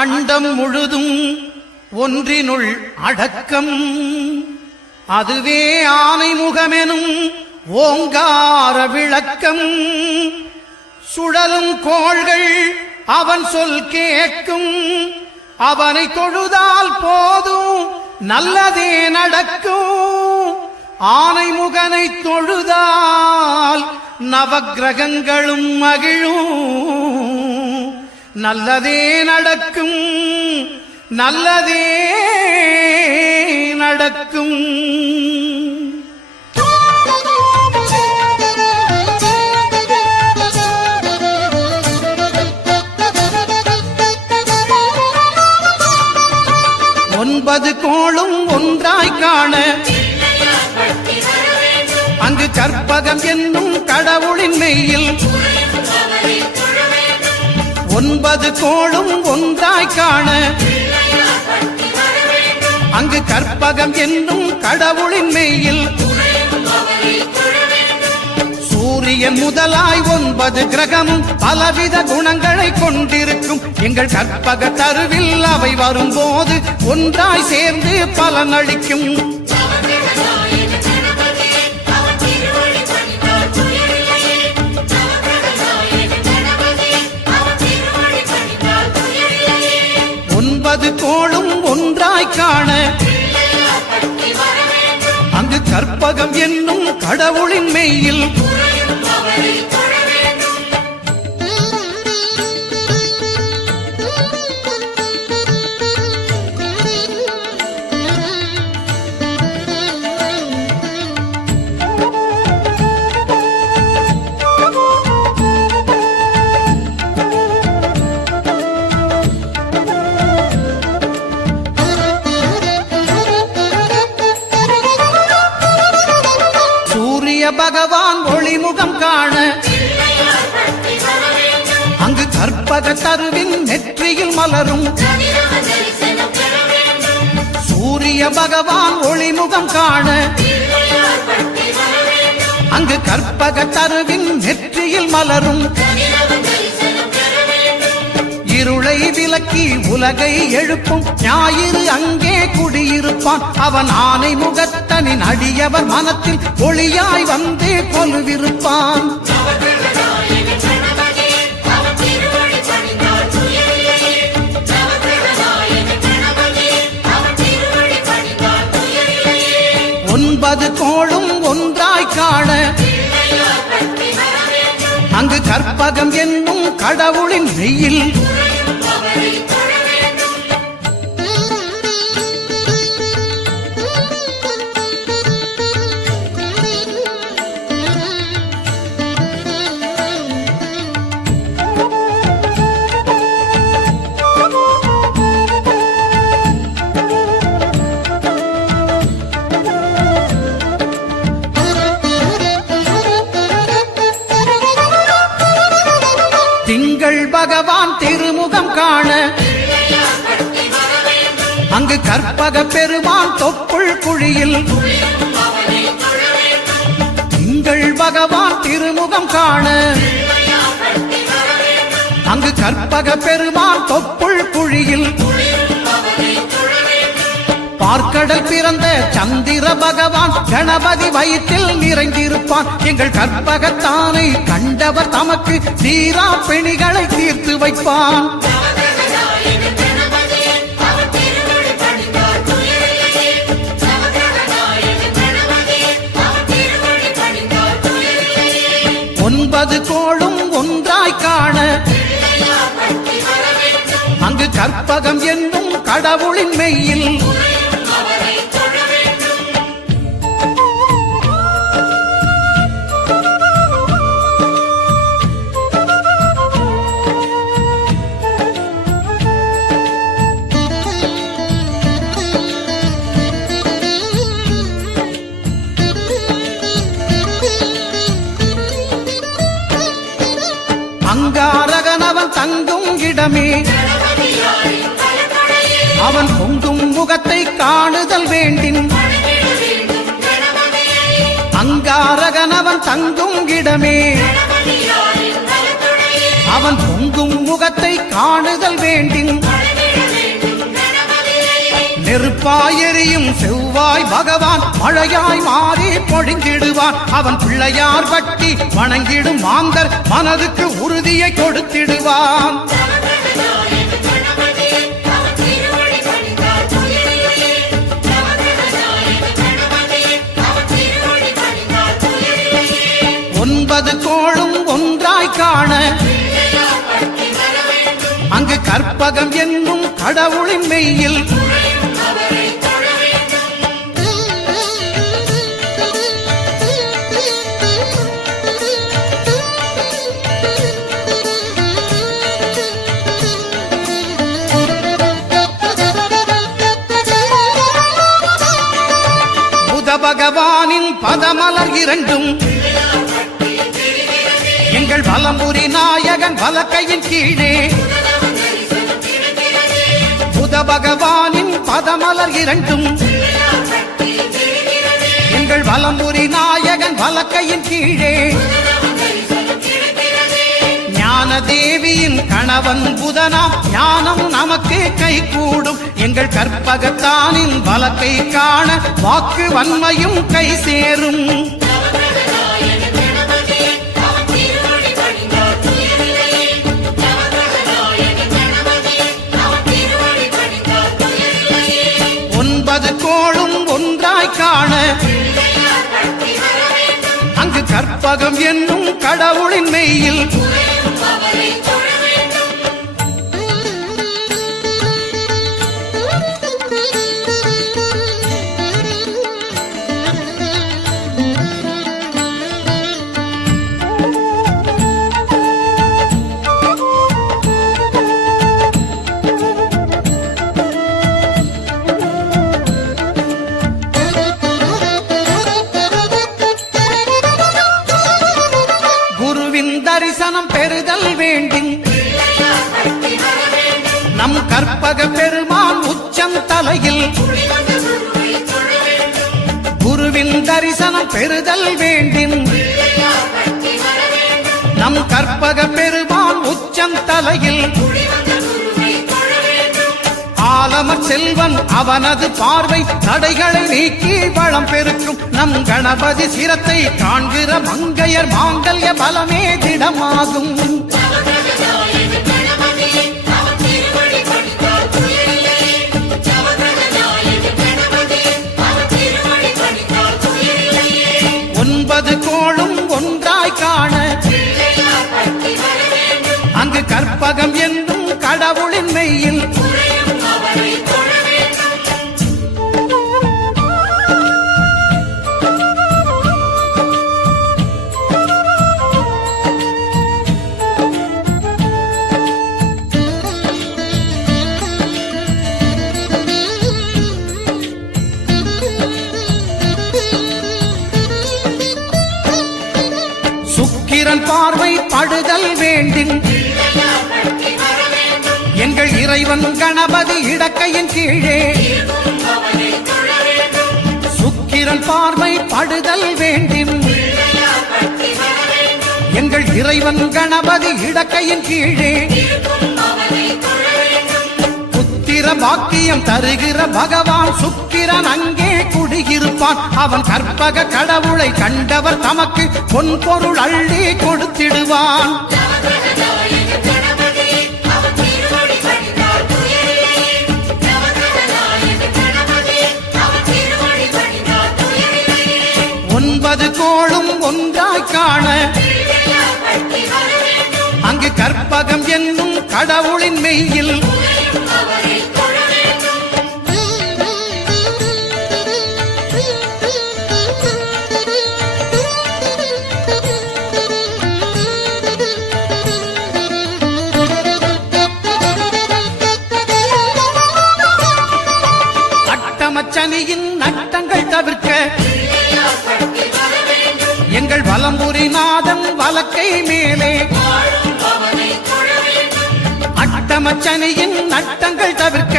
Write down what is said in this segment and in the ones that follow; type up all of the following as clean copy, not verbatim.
அண்டம் முழுதும் ஒன்றினுள் அடக்கம். அதுவே ஆனைமுகமெனும் ஓங்கார விளக்கம். சுழலும் கோள்கள் அவன் சொல் கேட்கும். அவனை தொழுதால் போதும் நல்லதே நடக்கும். ஆனைமுகனை தொழுதால் நவக்கிரகங்களும் மகிழும். நல்லதே நடக்கும், நல்லதே நடக்கும். ஒன்பது கோளும் ஒன்றாய் காண அங்கு கற்பகம் என்னும் கடவுளின் மெய்யில். ஒன்பது கோளும் ஒன்றாய் காண அங்கு கற்பகம் என்னும் கடவுளின் மெய்யில். சூரியன் முதலாய் 9 கிரகமும் பலவித குணங்களை கொண்டிருக்கும். எங்கள் கற்பக தருவில் அவை வரும்போது ஒன்றாய் சேர்ந்து பலனளிக்கும். ஒன்பது கோளும் ஒன்றாய் காண அங்கு கற்பகம் என்னும் கடவுளின் மெய்யில். பகவான் ஒளிமுகம் காண அங்கு கற்பக தருவின் நெற்றியில் மலரும். சூரிய பகவான் ஒளிமுகம் காண அங்கு கற்பக தருவின் நெற்றியில் மலரும். இருளை விலக்கி உலகை எழுப்பும் ஞாயிறு அங்கே குடியிருப்பான். அவன் ஆனை முகத்தனின் அடியவர் மனத்தில் ஒளியாய் வந்து கொலுவிருப்பான். ஒன்பது கோளும் ஒன்றாய் காண அங்கு கற்பகம் என்னும் கடவுளின் மெய்யில். திங்கள் பகவான் திருமுகம் காண அங்கு கற்பக பெருமான் தொப்புள் குழியில். திங்கள் பகவான் திருமுகம் காண அங்கு கற்பக பெருமான் தொப்புள் குழியில். பார்க்கடல் பிறந்த சந்திர பகவான் கணபதி வயிற்றில் நிறைந்திருப்பான். எங்கள் கற்பகத்தானை கண்டவர் தமக்கு தீரா பிணிகளை தீர்த்து வைப்பான். ஒன்பது கோளும் ஒன்றாய் காண அங்கு கற்பகம் என்னும் கடவுளின் மெய்யில். அங்காரகனவன் தங்கும் இடமே அவன் பொங்கும் முகத்தை காணுதல் வேண்டின். அங்காரகனவன் தங்கும் இடமே அவன் பொங்கும் முகத்தை காணுதல் வேண்டின். நெருப்பாயெரியும் செவ்வாய் பகவான் மழையாய் மாறி பொழிந்திடுவான். அவன் பிள்ளையார் பட்டி வணங்கிடும் மாந்தர் மனதுக்கு உறுதியை கொடுத்திடுவான். ஒன்பது கோளும் ஒன்றாய் காண அங்கு கற்பகம் என்னும் கடவுளின் மெய்யில் புத பகவானின் பதமலர் இரண்டும் எங்கள் வலம்புரி நாயகன் வலக்கையின் கீழே புத பகவானின் பதமலர் இரண்டும் எங்கள் வலம்புரி நாயகன் வலக்கையின் கீழே ஞான தேவியின் கணவன் புதனாம் ஞானம் நமக்கு கை கூடும். எங்கள் கற்பகத்தானின் வலக்கை காண வாக்கு வன்மையும் கை சேரும். ஒன்பது கோளும் ஒன்றாய் காண அங்கு கற்பகம் என்னும் கடவுளின் மெய்யில் தரிசனம் பெறுதல் வேண்டும். நம் கற்பக பெருமான் உச்சம் தலையில் குருவின் தரிசனம் பெறுதல் வேண்டும். நம் கற்பக பெருமான் உச்சம் தலையில் ஆலமர் செல்வன் அவனது பார்வை தடைகளை நீக்கி வளம் பெருக்கும். நம் கணபதி சிரத்தை காண்கிற மங்கையர் மாங்கல்ய பலமே திடமாகும். ஒன்பது கோளும் ஒன்றாய் காண அங்கு கற்பகம் என்னும் கடவுளின் மெய்யில் சுக்கிரன் பார்வை படுதல் வேண்டும். எங்கள் இறைவன் கணபதி இடக்கையின் கீழே சுக்கிரன் பார்வை படுதல் வேண்டும். எங்கள் இறைவன் கணபதி இடக்கையின் கீழே புத்திர பாக்கியம் தருகிற பகவான் சுக்கிரன் அங்கே குடியிருப்பான். அவன் கற்பக கடவுளை கண்டவர் தமக்கு பொன் பொருள் அள்ளி கொடுத்திடுவான். ஒன்பது கோளும் ஒன்றாய் காண அங்கு கற்பகம் என்னும் கடவுளின் மெய்யில் அட்டமச்சனியின் நட்டங்கள் தவிர்க்க எங்கள் வலம்புரி நாதன் வலக்கை மேலே அட்டமச்சனியின் நட்டங்கள் தவிர்க்க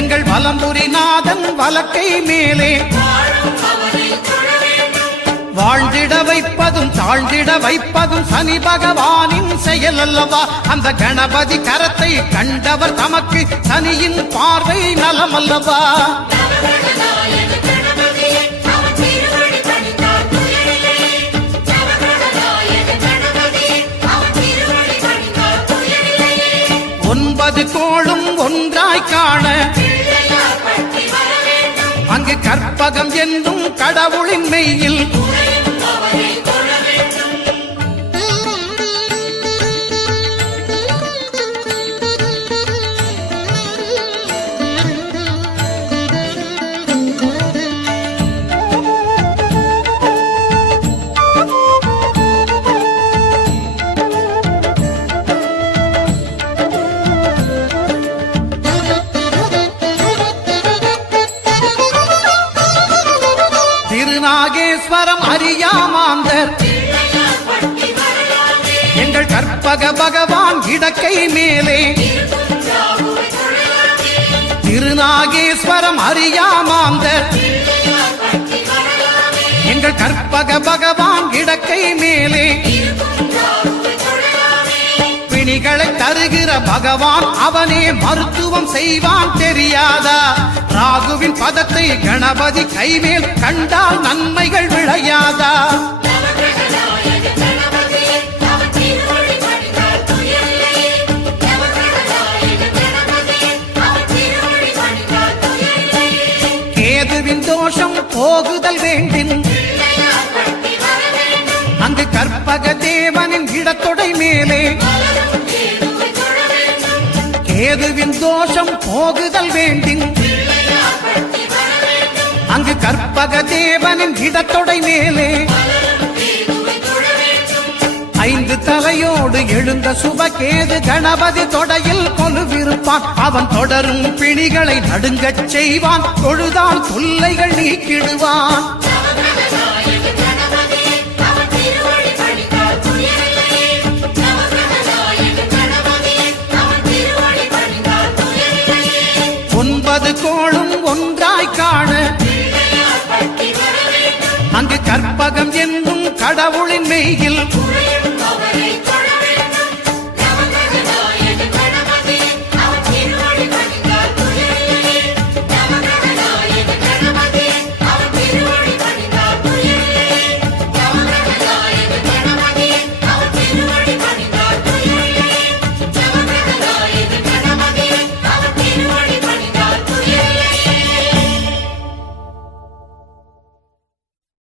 எங்கள் வலம்புரி நாதன் வலக்கை மேலே வாழ்ந்திட வைப்பதும் தாழ்ந்திட வைப்பதும் சனி பகவானின் செயல் அல்லவா? அந்த கணபதி கரத்தை கண்டவர் தமக்கு சனியின் பார்வை நலம் அல்லவா? ஒன்பது கோளும் ஒன்றாய் காண அங்கு கற்பகம் என்னும் கடவுளின் மெய்யில் திருநாகேஸ்வரம் அறியாமாந்தர் எங்கள் கற்பக பகவான் இடக்கை மேலே திருநாகேஸ்வரம் அறியாமாந்தர் எங்கள் கற்பக பகவான் இடக்கை மேலே பிணிகளை தருகிற பகவான் அவனே மருத்துவம் செய்வான் தெரியாதா? ராகுவின் பதத்தை கணபதி கைமேல் கண்டால் நன்மைகள் விளையாதா? கேதுவின் தோஷம் போகுதல் வேண்டின் அங்கு கற்பக தேவனின் இடத்தொடை மேலே கேதுவின் தோஷம் போகுதல் வேண்டின் அங்கு கற்பக தேவனின் இடத்தொடை மேலே ஐந்து தலையோடு எழுந்த சுபகேது கணபதி தொடையில் கொலுவிருப்பான். அவன் தொடரும் பிணிகளை நடுங்கச் செய்வான். தொழுதால் தொல்லைகள் நீக்கிடுவான். ஒன்பது கோளும் ஒன்றாய் காண அங்கு கற்பகம் என்னும் கடவுளின் மெய்யில்